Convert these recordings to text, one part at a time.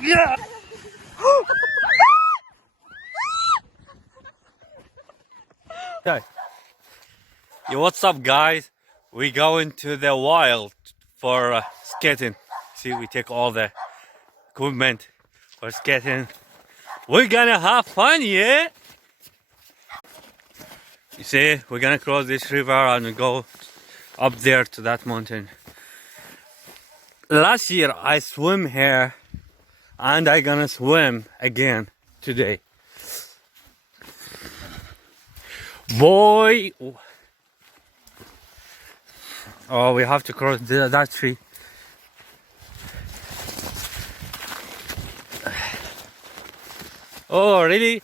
Yeah. Okay. Yo, what's up, guys? We go into the wild for skating. See, we take all the equipment for skating. We're gonna have fun, yeah? You see, we're gonna cross this river and go up there to that mountain. Last year I swim here and I gonna swim again today. Boy, oh, we have to cross that tree. Oh, really?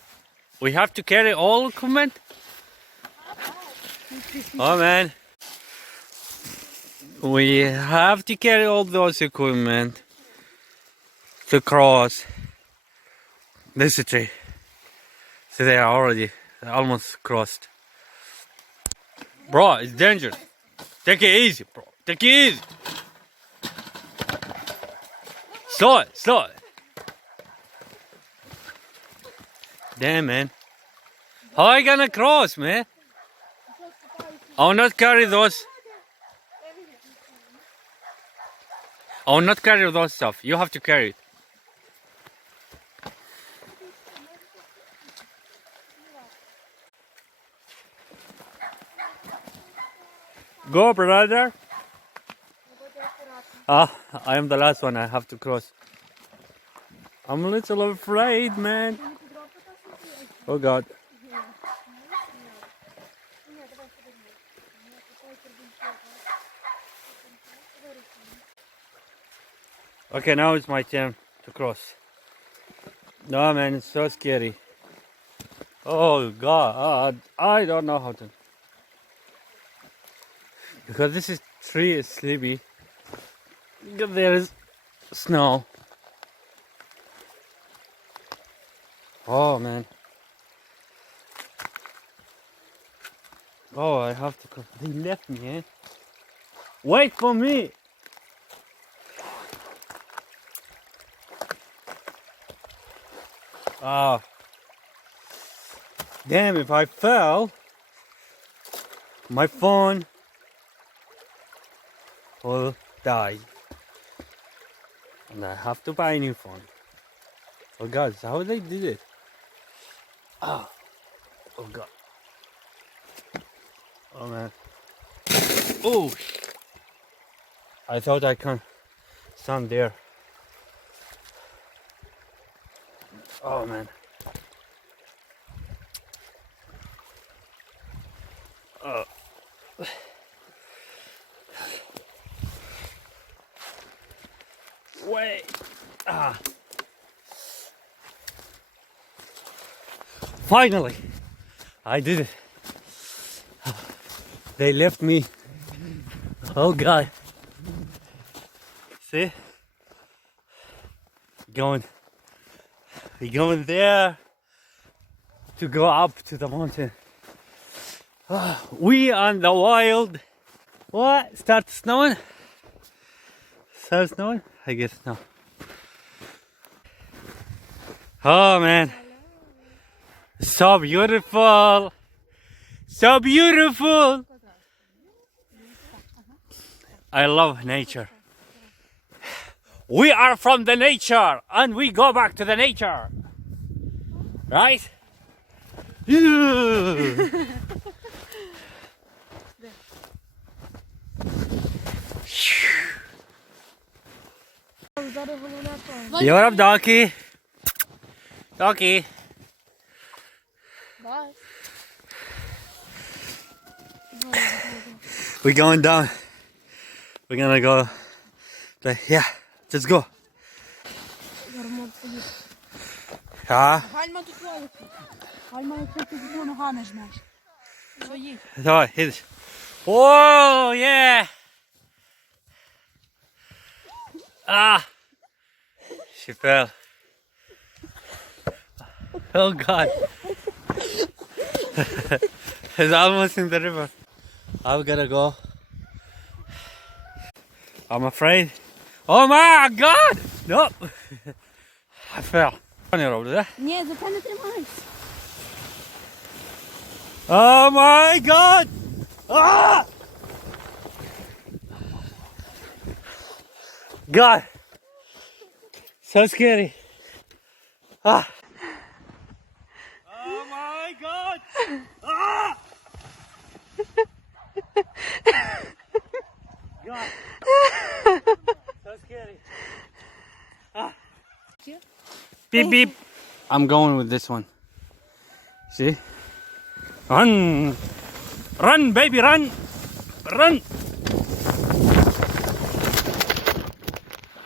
We have to carry all equipment? Oh man, we have to carry all those equipment to cross this tree. So they are already almost crossed. Bro, it's dangerous. Take it easy, bro. Take it easy. Slow it, slow it. Damn, man. How are you gonna cross, man? I'll not carry those. I'll not carry those stuff. You have to carry it. Go, brother. I am the last one. I have to cross. I'm a little afraid, man. Oh God. Okay, now it's my turn to cross. No, man, it's so scary. Oh God, I don't know how to. Because this tree is sleepy. There is snow. Oh man. Oh, I have to cross. They left me, eh? Wait for me. Ah. Damn, if I fell, my phone will die. And I have to buy a new phone. Oh God, how they did it? Ah. Oh God. Oh man. Oh. I thought I can stand there. Oh man. Oh. Wait. Ah. Finally, I did it. They left me. Oh God. See? We're going there to go up to the mountain. We on the wild. What? Start snowing? Start snowing? I guess no. Oh man. So beautiful. So beautiful. I love nature. We are from the nature and we go back to the nature. Right? You're up, donkey. Donkey. We're going down. We're gonna go. Yeah, let's go. Yeah. Давай, едешь. Oh, yeah. Ah. She fell. Oh God. It's almost in the river. I'm gonna go. I'm afraid. Oh my God! No! I fell. Funny road, eh? Ні, за це не тримайся. Oh my god! Ah! God! So scary. Ah! Oh my god! Ah! God! So scary. Ah! Beep beep. I'm going with this one. See? Run! Run, baby, run! Run!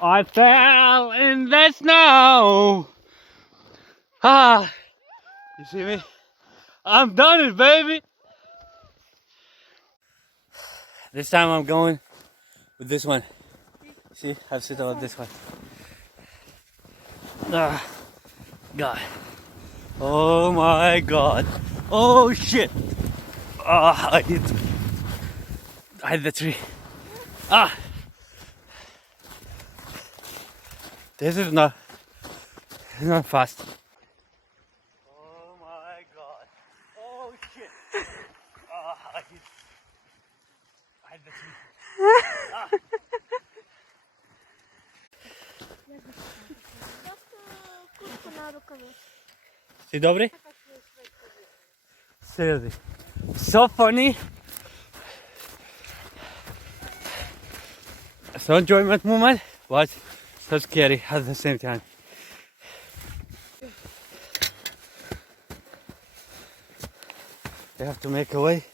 I fell in the snow. Ah! You see me? I'm done it, baby! This time I'm going with this one. See? I've sit on this one. Ah! God. Oh my god. Oh shit. Ah, I hit the tree. Ah. This is not fast. Oh my god. Oh shit. Ah, I hit the tree. Ah. Куртку на рукаві. See, добрый? Seriously. So funny. So enjoyment moment, but so scary at the same time. We have to make a way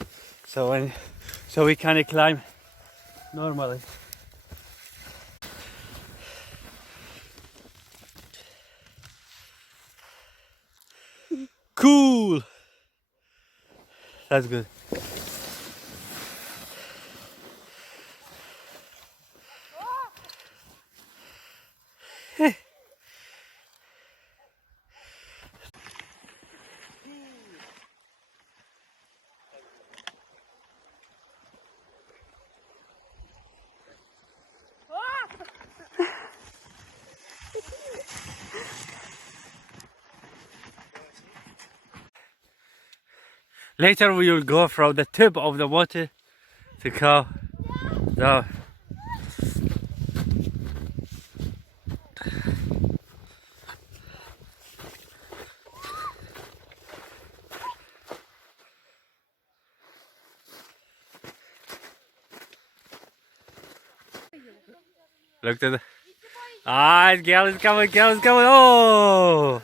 so we can climb normally. Cool. That's good. Later we will go from the tip of the water to go down. Look to the... Ah, girl is coming, girl is coming. Oh!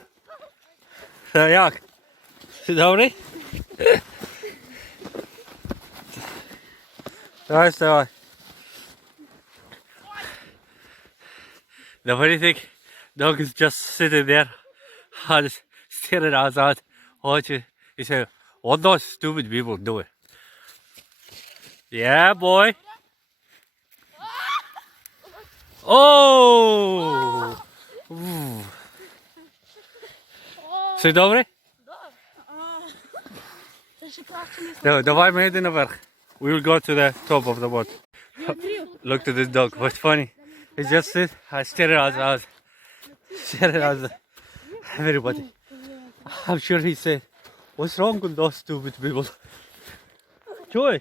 Jak? Dobry? Давай, вставай. The funny thing, dog is just sitting there and staring outside, watching. He said, what those stupid people doing? Yeah, boy. Oh! Все добре? Давай ми йдемо наверх. We will go to the top of the boat. Look to this dog. What's funny? He just sits and staring outside. Staring outside. Everybody. I'm sure he said, what's wrong with those stupid people? Joy.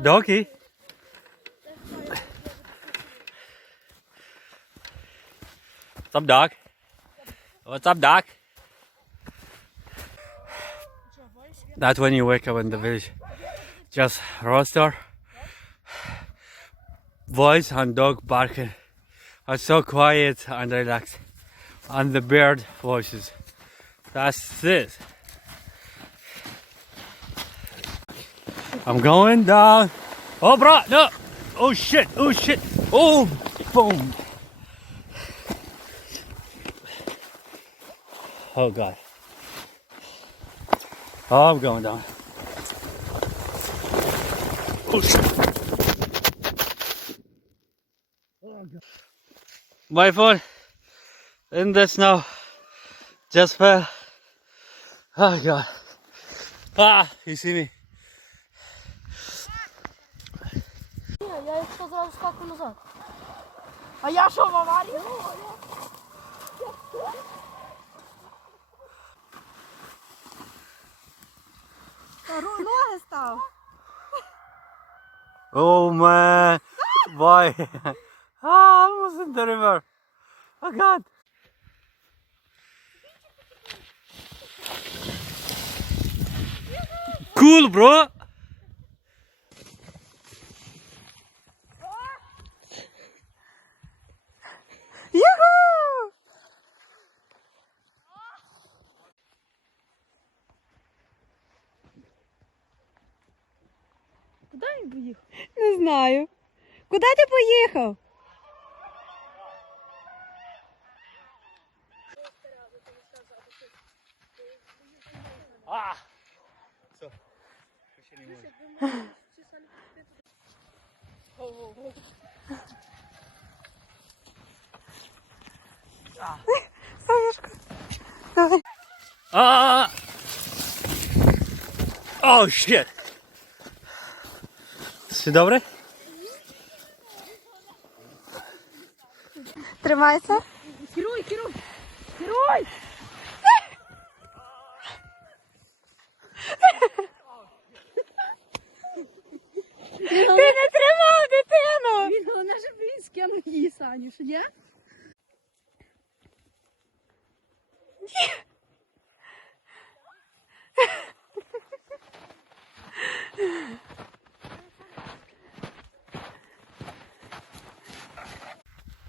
Doggy. What's up, dog? What's up, dog? That's when you wake up in the village. Just rooster, voice and dog barking are so quiet and relaxed. And the bird voices. That's it. I'm going down. Oh, bro, no. Oh, shit. Oh, shit. Oh, boom. Oh, God. Oh, I'm going down. Oh, shit. My phone in the snow just fell. Oh, God. Ah, you see me? Я якщо зразу скаку назад. А я що, в аварії? Ноги став. Oh man, why? Ah, almost in the river. Oh God. Cool, bro. Юху! Куди він поїхав? Не знаю. Куди ти поїхав? Ah. So. Савішка. Давай. Ah. Oh shit. Все добре? Тримайся. Керуй, керуй. Керуй! Ти не тримав дитину! Він головне, щоб він скинув її, Саню, що є?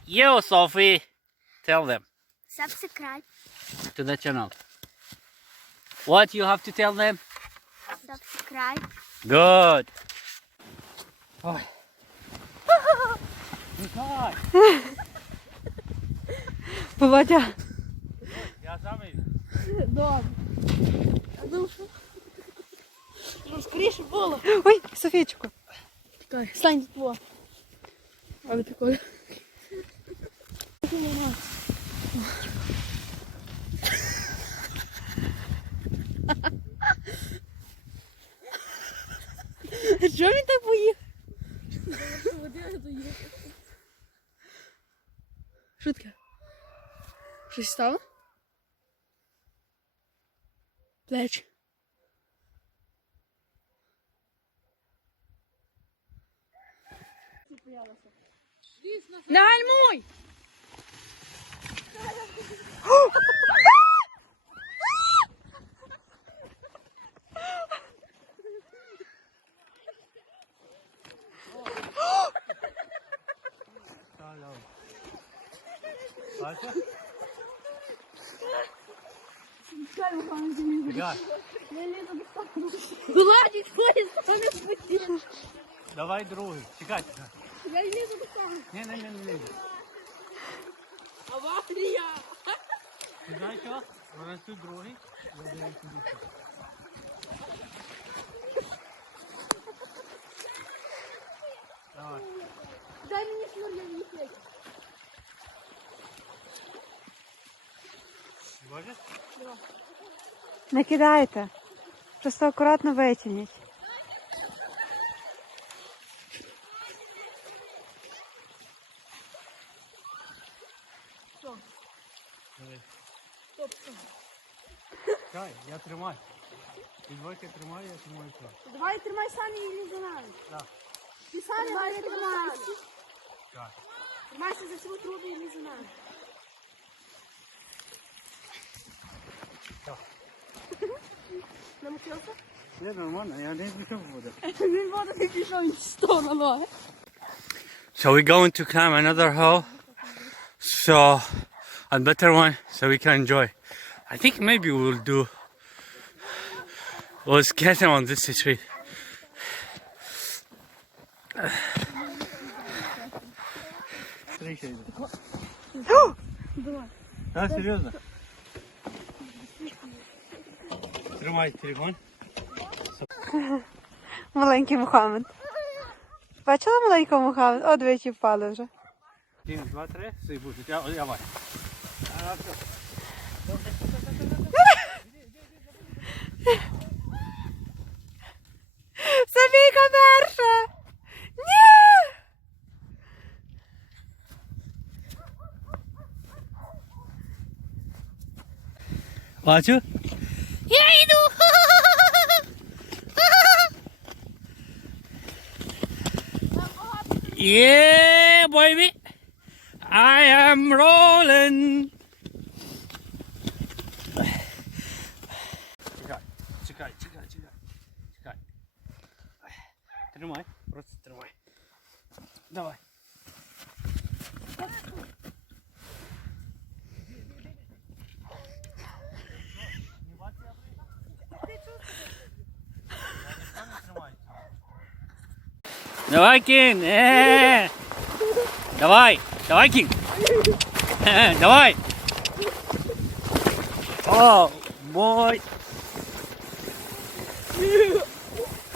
Yo, Sophie. Tell them Subscribe. to the channel. What you have to tell them? Subscribe. Good. Oh. Николай. Володя. Я сам иду. Добре. Ну що? Щоб скоріше було. Ой, Софійчику. Чекай, стань до. Але прикольно. Що він так поїхав? Шутка. Щось стало? Плеч. Не гальмуй! Гладить ходить, стане спустив. Давай другий. Чекай. Я лізу до того. Не. Аварія! Ти знаєш що? Вона тут другий. Я даю сюди. Давай. Дай мені шнур, я їхати. Можеш? Не кидайте. Просто акуратно витягніть. Чекай, я тримаю. Ти двойки тримай, я тримаю це. Давай тримай самі і не за нами. Так. Ти самі не тримайся. Так. Тримайся за цю трубу і не за нами. Так. Намочився? Все нормально, я не пішов в воду. Він воду не пішов, він став на ноги. So we're going to climb another hill. So a better one so we can enjoy. I think maybe we'll skate on this street. Да, серьезно? Тримай телефон. Маленький Мухаммед. Бачила маленького Мухаммед? О, двічі впали вже. 1, 2, 3, все буде. Давай. Софійка перша! Ні! Бачу? Я йду. Yeah, baby. I am rolling. Чекай. Тримай, просто тримай. Давай. Давай, Кин! Давай, Кин! Давай! О, бой!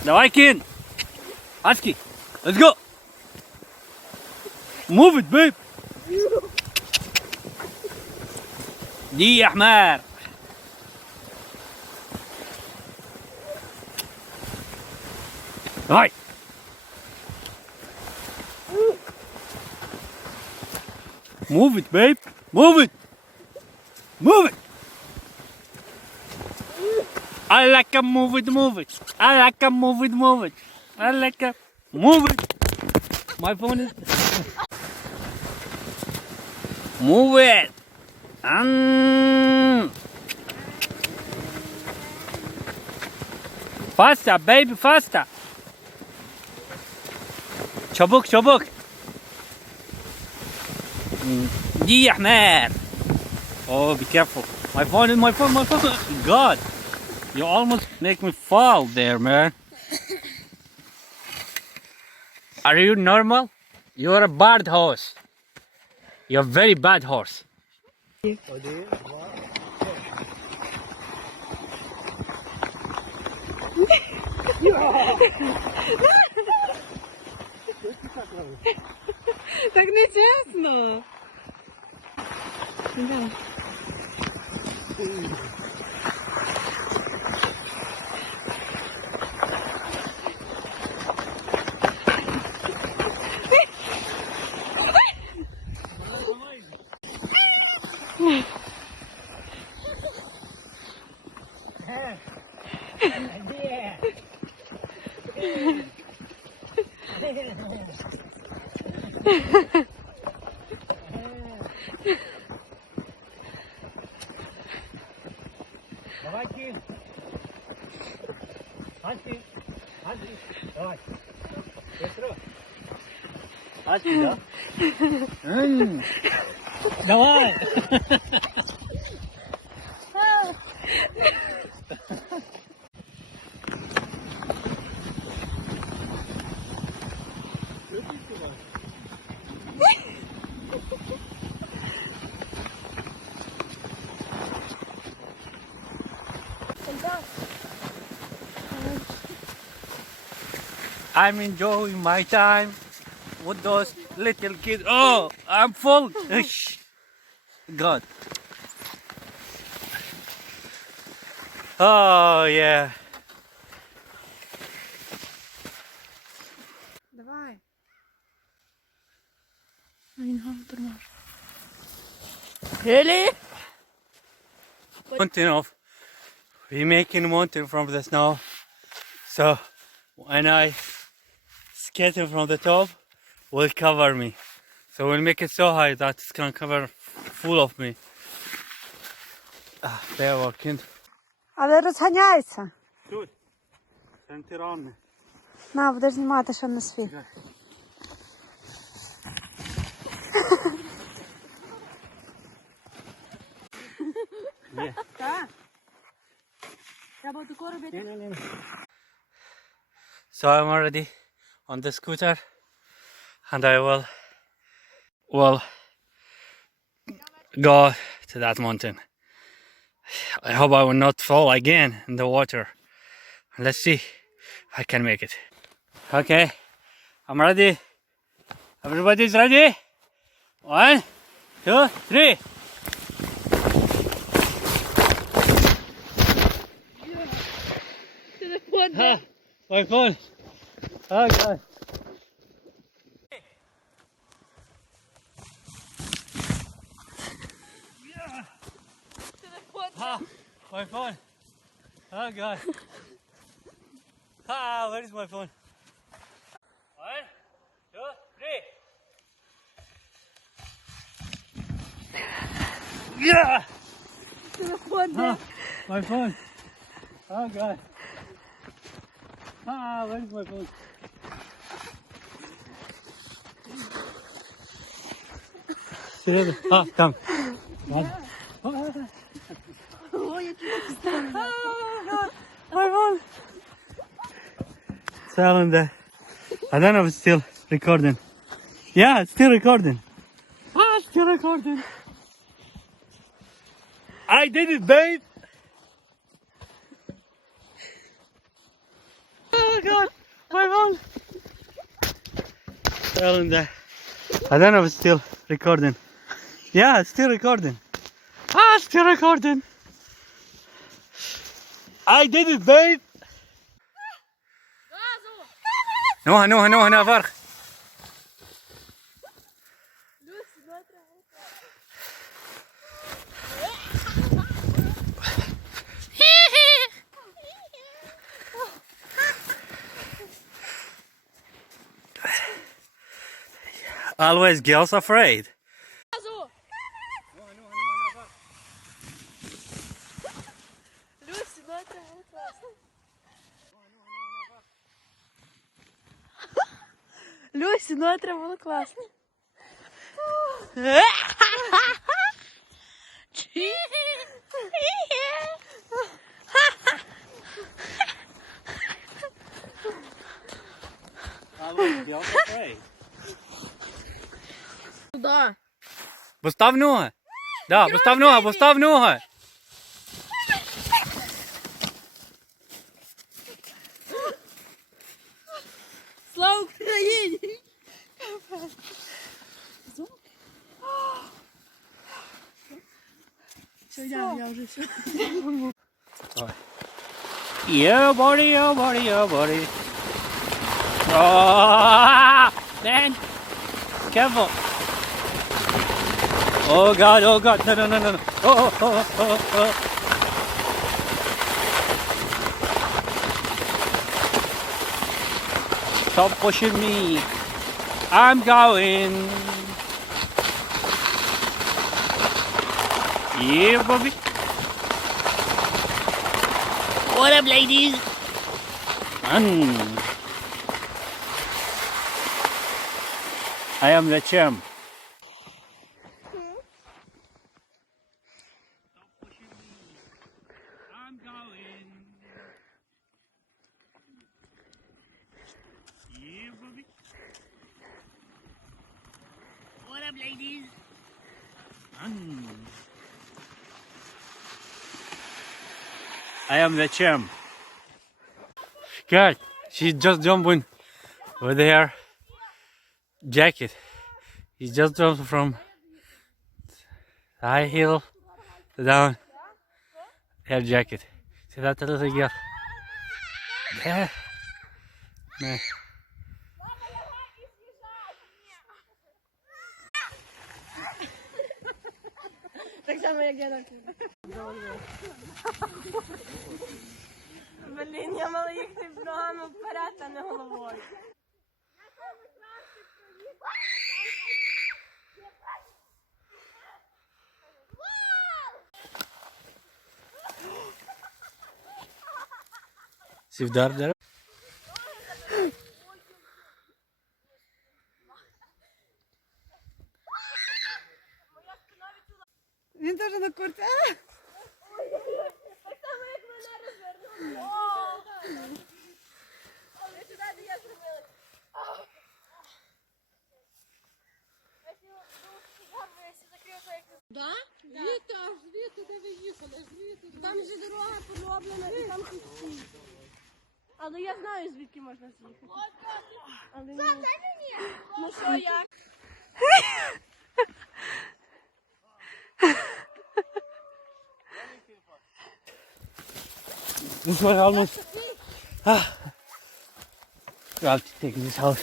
Давай, Кин! Аски! Let's go! Move it, babe! دي يا حمار! Давай! Move it, babe! Move it! Move it! I like a move it. I like a move it. I like a move it. My phone is... Move it! Faster, baby, faster! Çabuk. دي يا حمار. Oh, be careful. My phone. God, you almost make me fall there, man. Are you normal? You're a bad horse. You're a very bad horse. Так не чесно. Да. Давай, Кин. Аски. Давай. Быстро. Аски, да? Давай. I'm enjoying my time with those little kids. Oh, I'm full. God. Oh, yeah. Давай. Він гарно тримає. Really? Mountain of. We're making a mountain from the snow. So when I skating from the top, will cover me. So we'll make it so high that it's gonna cover full of me. They're working. Але розганяйся. Тут. Центральне. На, будеш знімати, що на світ. Так. Треба тако робити. So I'm already on the scooter and I will go to that mountain. I hope I will not fall again in the water. Let's see if I can make it. Okay, I'm ready. Everybody's ready? 1, 2, 3. My phone. Oh God. My phone. Oh God. Ah, where is my phone? 1, 2, 3. Yeah. Ah, my phone. Oh God. Ah, where is my phone? Seriously? Ah, come. Ой, який ти старий. My phone. Silent there. I don't know if it's still recording. Yeah, it's still recording. Ah, it's still recording. I did it, babe. Oh God, my phone. Silent there. I don't know if it's still recording. Yeah, it's still recording. Ah, it's still recording. I did it, babe. نوها نوها نوها نوها فرخ. Always girls afraid. Люсі, ну треба було класно. Always girls afraid. Куда? Постав ноги. Да, постав ноги, постав ноги. Слава Україні! Все, я вже все. Your body, your body, your body. Oh, man. Careful. Oh God, oh God. No, no, no, no. No. Oh, oh, oh, oh. Stop pushing me. I'm going. Yeah, Bobby. What up, ladies? I am the champ. Stop pushing me. I'm going. Yeah, Bobby. What up, ladies? I am the champ. God, she's just jumping with her jacket. He just jumped from high hill down her jacket. See that little girl? Yeah. No. Так само, як я на Блін, я мала їхати ногами вперед, а не головою. See if there. Він теж на курці. Так само, як мене розвернули. Я сюди, де я зробила. Да? Звідти, аж звідти, де ви їхали, звідти. Там же дорога подроблена і там кусті. Але я знаю, звідки можна з'їхати. Але ні. Ну що, як? This one almost. Ah. You have to take this out.